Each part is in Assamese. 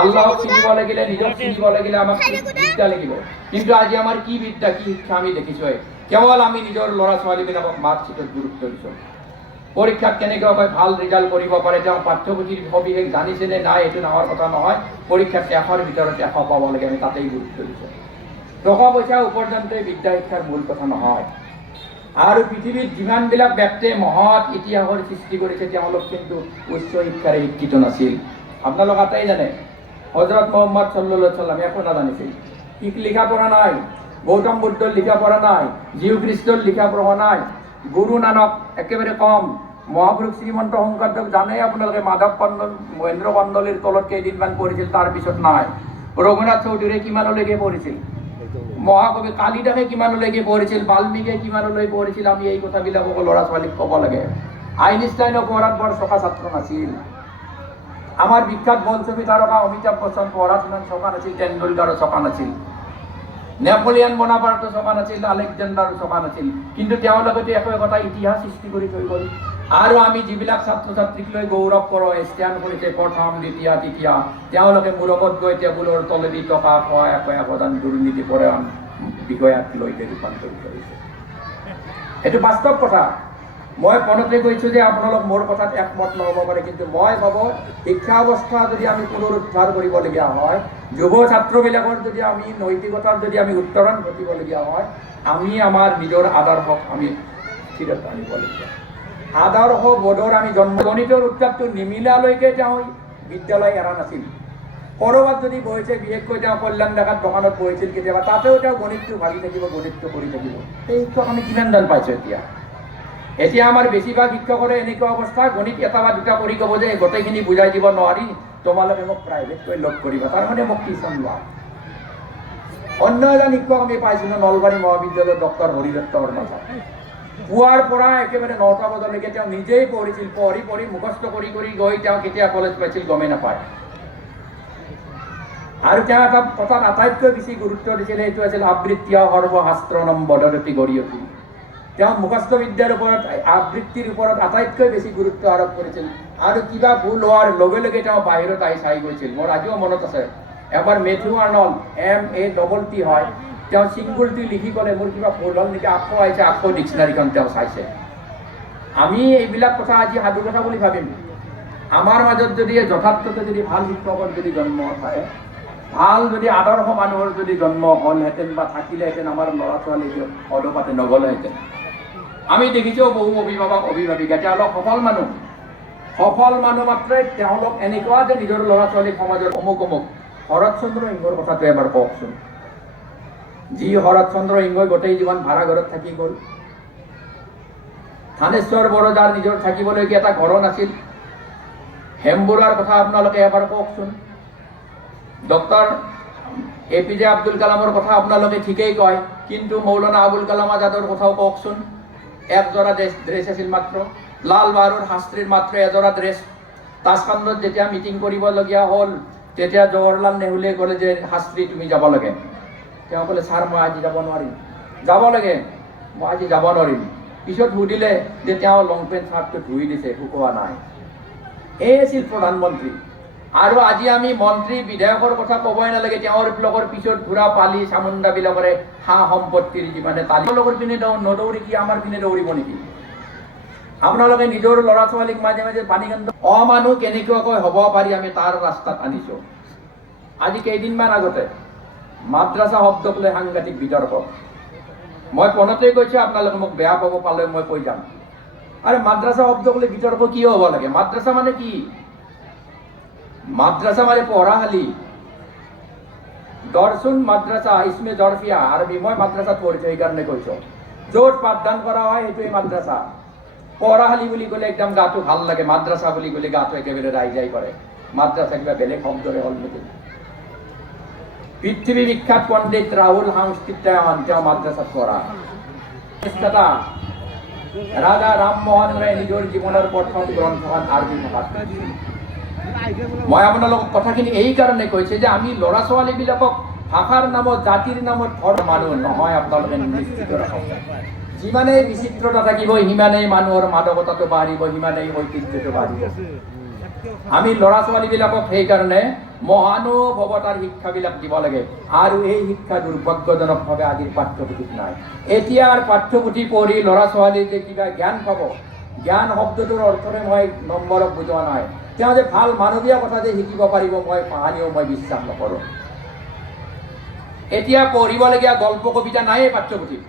আল্লাহক চিনিব লাগিলে নিজক চিনিব লাগিলে আমাক বিদ্যা লাগিব কিন্তু আজি আমাৰ কি বিদ্যা কি শিক্ষা আমি দেখিছোঁ কেৱল আমি নিজৰ ল'ৰা ছোৱালীবিলাকক মাৰ্কশ্বিটত গুৰুত্ব দিছোঁ পৰীক্ষাত কেনেকৈ ভাল ৰিজাল্ট কৰিব পাৰে তেওঁ পাঠ্যপুথিৰ সবিশেষ জানিছেনে নাই এইটো ডাঙৰ কথা নহয় পৰীক্ষাত 100ৰ ভিতৰত 100 পাব লাগে আমি তাতেই গুৰুত্ব দিছোঁ টকা পইচা উপাৰ্জনটোৱে বিদ্যা শিক্ষাৰ মূল কথা নহয় আৰু পৃথিৱীত যিমানবিলাক ব্যক্তিয়ে মহৎ ইতিহাসৰ সৃষ্টি কৰিছে তেওঁলোক কিন্তু উচ্চ শিক্ষাৰে শিক্ষিত নাছিল আপোনালোক আটাই জানে হজৰত মোহাম্মদ সাল্লাল্লাহু আলাইহি সাল্লাম একো নাজানিছিল কি লিখা পঢ়া নাই গৌতম বুদ্ধৰ লিখা পঢ়া নাই যীশু খ্ৰীষ্টৰ লিখা পঢ়া নাই গুৰু নানক একেবাৰে কম মহাপুৰুষ শ্ৰীমন্ত শংকৰদেৱ জানে আপোনালোকে মাধৱ কন্দল মহেন্দ্ৰ কন্দলীৰ তলত কেইদিনমান পঢ়িছিল তাৰপিছত নাই ৰঘুনাথ চৌধুৰীয়ে কিমানলৈকে পঢ়িছিল মহাকবি কালিদাসে কিমানলৈকে পঢ়িছিল বাল্মীকিয়ে কিমানলৈকে পঢ়িছিল আমি এই কথাবিলাকক ল'ৰা ছোৱালীক ক'ব লাগে আইনষ্টাইনক পঢ়াত বৰ চকা ছাত্ৰ নাছিল আমাৰ বিখ্যাত বলছবি তাৰকা অমিতাভ বচ্চন পঢ়াত ইমান চকা নাছিল তেণ্ডুলকাৰো চকা নাছিল নেপোলিয়ন বনাপাৰ্টো চকা নাছিল আলেকজেণ্ডাৰো চকা নাছিল কিন্তু তেওঁলোকে একো একোটা ইতিহাস সৃষ্টি কৰি থৈ গ'ল আৰু আমি যিবিলাক ছাত্ৰ ছাত্ৰীক লৈ গৌৰৱ কৰোঁ ষ্টেণ্ড কৰিছে প্ৰথম দ্বিতীয় তৃতীয় তেওঁলোকে মূৰকত গৈ টেবুলৰ তলেদি টকা খোৱা একো একোজন দুৰ্নীতি পৰায়ণ বিষয়াক লৈ ৰূপান্তৰিত কৰিছে এইটো বাস্তৱ কথা মই পনতে কৈছোঁ যে আপোনালোক মোৰ কথাত একমত নহ'ব পাৰে কিন্তু মই ভাবোঁ শিক্ষা অৱস্থা যদি আমি পুনৰুদ্ধাৰ কৰিবলগীয়া হয় যুৱ ছাত্ৰবিলাকৰ যদি আমি নৈতিকতাৰ যদি আমি উত্তৰণ ঘটিবলগীয়া হয় আমি আমাৰ নিজৰ আদৰ্শক আমি স্থিৰত আনিবলগীয়া আদৰ্শ বোধৰ আমি জন্মগণিতৰ উত্তাপটো নিমিলালৈকে তেওঁ বিদ্যালয় এৰা নাছিল ক'ৰবাত যদি বহিছে বিশেষকৈ তেওঁ কল্যাণ ডেকাত দোকানত বহিছিল কেতিয়াবা তাতেও তেওঁ গণিতটো ভাগি থাকিব গণিতটো কৰি থাকিব এই শিক্ষক আমি কিমানজন পাইছোঁ এতিয়া আমাৰ বেছিভাগ শিক্ষকৰে এনেকুৱা অৱস্থা গণিত এটা বা দুটা কৰি ক'ব যে গোটেইখিনি বুজাই দিব নোৱাৰি তোমালোকে মোক প্ৰাইভেটকৈ লগ কৰিবা তাৰমানে মোক টিউশ্যন লোৱা অন্য এজন শিক্ষক আমি পাইছিলোঁ নলবাৰী মহাবিদ্যালয়ৰ ডক্টৰ হৰিদত্ত শৰ্মা পুৱাৰ পৰা একেবাৰে 9টা বজালৈকে তেওঁ নিজেই পঢ়িছিল পঢ়ি মুখস্থ কৰি গৈ তেওঁ কেতিয়া কলেজ পাইছিল গমেই নাপায় আৰু তেওঁ এটা কথাত আটাইতকৈ বেছি গুৰুত্ব দিছিল এইটো আছিল আবৃত্তীয় সৰ্বশাস্ত্ৰনম বদতি গৰিয়সী তেওঁ মুখস্থ বিদ্যাৰ ওপৰত আবৃত্তিৰ ওপৰত আটাইতকৈ বেছি গুৰুত্ব আৰোপ কৰিছিল আৰু কিবা ভুল হোৱাৰ লগে লগে তেওঁ বাহিৰত আহি চাই গৈছিল মোৰ আজিও মনত আছে এবাৰ মেথিউ আৰ্নল্ড MATT হয় তেওঁ ছিংগুলটি লিখি ক'লে মোৰ কিবা ভুল হ'ল নেকি আকৌ আহিছে আকৌ ডিক্সনাৰীখন তেওঁ চাইছে আমি এইবিলাক কথা আজি সাধু কথা বুলি ভাবিম আমাৰ মাজত যদি যথাৰ্থতে যদি ভাল শিক্ষকৰ যদি জন্ম হয় ভাল যদি আদৰ্শ মানুহৰ যদি জন্ম হ'লহেঁতেন বা থাকিলেহেঁতেন আমাৰ ল'ৰা ছোৱালী অদপাতে নগ'লেহেঁতেন আমি দেখিছোঁ বহু অভিভাৱক অভিভাৱিকা তেওঁলোক সফল মানুহ মাত্ৰই তেওঁলোক এনেকুৱা যে নিজৰ ল'ৰা ছোৱালীক সমাজৰ অমুক শৰৎচন্দ্ৰ সিংহৰ কথাটো এবাৰ কওকচোন যি শৰৎচন্দ্ৰ সিংহই গোটেই জীৱন ভাড়া ঘৰত থাকি গ'ল থানেশ্বৰ বৰজাৰ নিজৰ থাকিবলৈকে এটা ঘৰো নাছিল হেমবুৰাৰ কথা আপোনালোকে এবাৰ কওকচোন ডক্টৰ APJ আব্দুল কালামৰ কথা আপোনালোকে ঠিকেই কয় কিন্তু মৌলানা আবুল কালাম আজাদৰ কথাও কওকচোন একজোৰা ড্ৰেছ আছিল মাত্ৰ লাল বাহাদুৰ শাস্ত্ৰীৰ মাত্ৰ এজোৰা ড্ৰেছ তাজকাণ্ডত যেতিয়া মিটিং কৰিবলগীয়া হ'ল তেতিয়া জৱাহৰলাল নেহৰুৱে ক'লে যে শাস্ত্ৰী তুমি যাব লাগে তেওঁ ক'লে ছাৰ মই আজি যাব নোৱাৰিম যাব লাগে মই আজি যাব নোৱাৰিম পিছত সুধিলে যে তেওঁ লং পেণ্ট চাৰ্টটো ধুই দিছে শুকোৱা নাই এই আছিল প্ৰধানমন্ত্ৰী আৰু আজি আমি মন্ত্ৰী বিধায়কৰ কথা ক'বই নালাগে তেওঁলোকৰ পিছত ঘূৰা পালি চামুণ্ডাবিলাকৰে সা সম্পত্তিৰ যিমানে তালিৰ পিনে নদৌৰি কি আমাৰ পিনে দৌৰিব নেকি আপোনালোকে নিজৰ ল'ৰা ছোৱালীক মাজে মাজে পানী কান্দ অমানুহ কেনেকুৱাকৈ হ'ব পাৰি আমি তাৰ ৰাস্তাত আনিছোঁ আজি কেইদিনমান আগতে মাদ্ৰাছা শব্দক লৈ সাংঘাতিক বিতৰ্ক মই পনতেই কৈছোঁ আপোনালোকে মোক বেয়া পাব পালে মই কৈ যাম আৰু মাদ্ৰাছা শব্দক লৈ বিতৰ্ক কি হ'ব লাগে মাদ্ৰাছা মানে কি মাদ্রাসা মানে পড়াশালি দর্শন মাদ্রাসা ইসমে জরফিয়া আরবি মই মাদ্রাসা পড়ছি এই কারণে কইছো জোট পাঠদান করা হয় এটাই মাদ্রাসা পড়াশালি বুলি ক'লে একদম গাটো ভাল লাগে মাদ্রাসা বুলি ক'লে গাটো একেবাৰে ৰাই যাই কৰে মাদ্ৰাসা কিবা বেলেগ শব্দৰে হল নেকি পৃথিৱী বিখ্যাত পণ্ডিত ৰাহুল হাংস্তিত্যায়ন তেওঁ মাদ্ৰাসাত পড়া ৰাজা ৰামমোহন ৰায় নিজৰ জীৱনৰ প্ৰথম গ্ৰন্থখন আৰবী ভাষাত মই আপোনালোকক কথাখিনি এই কাৰণে কৈছে যে আমি ল'ৰা ছোৱালীবিলাকক ভাষাৰ নামত জাতিৰ নামত মানুহ নহয় আপোনালোকে নিশ্চিত ৰাখক যিমানেই বিচিত্ৰতা থাকিব সিমানেই মানুহৰ মাদকতাটো বাঢ়িব সিমানেই ঐতিহ্যটো বাঢ়িব আমি ল'ৰা ছোৱালীবিলাকক সেইকাৰণে মহানুভৱতাৰ শিক্ষাবিলাক দিব লাগে আৰু এই শিক্ষা দুৰ্ভাগ্যজনকভাৱে আজিৰ পাঠ্যপুথিত নাই। এতিয়াৰ পাঠ্যপুথি পঢ়ি ল'ৰা ছোৱালী যে কিবা জ্ঞান পাব, জ্ঞান শব্দটোৰ অৰ্থৰে মই নম্বৰক বুজোৱা নাই, তেওঁ যে ভাল মানৱীয় কথা যে শিকিব পাৰিব মই কাহানিও মই বিশ্বাস নকৰোঁ। এতিয়া পঢ়িবলগীয়া গল্প কবিতা নাইয়ে পাঠ্যপুথিত।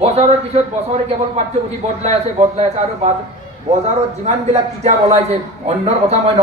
বছৰৰ পিছত বছৰ কেৱল পাঠ্যপুথি বদলাই আছে আৰু বজাৰত যিমানবিলাক কিতাপ ওলাইছে, অন্যৰ কথা মই